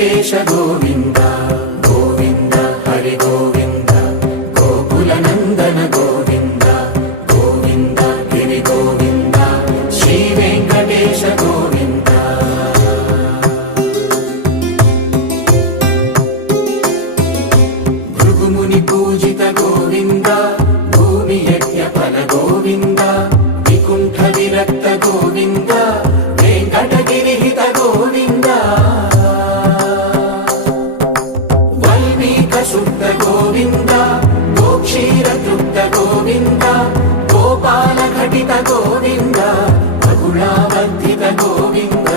వెంకటేశ గోవింద గోవింద హరి గోవింద గోకుల నందన గోవింద గోవింద గిరి గోవింద శ్రీ వెంకటేశ గోవింద భృగుముని పూజిత గోవింద భూమి యజ్ఞ ఫల గోవింద వికుంఠ విరక్త గోవింద వెంకటగిరి హిత గోవింద వల్మీక శుద్ధ గోవింద గోక్షీర తృప్త గోవింద గోపాల ఘటిత గోవింద బహుళావర్ధిత గోవింద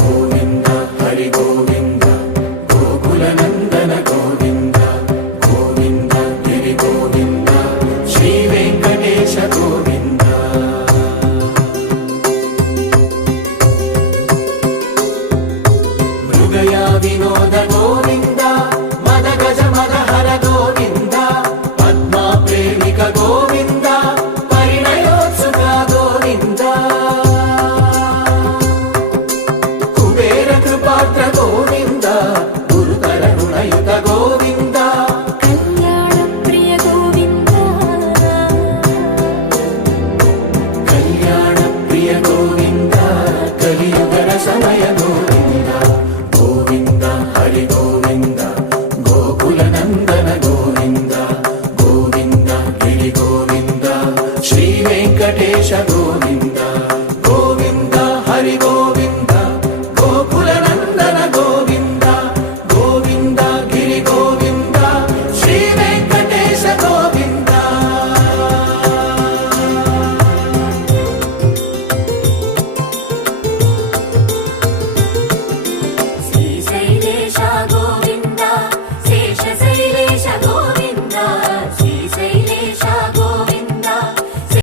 గోవింద హరి గోవింద గోకుల నందన గోవింద గోవింద గిరి గోవింద శ్రీ వెంకటేశ గోవింద మృగయా వినోద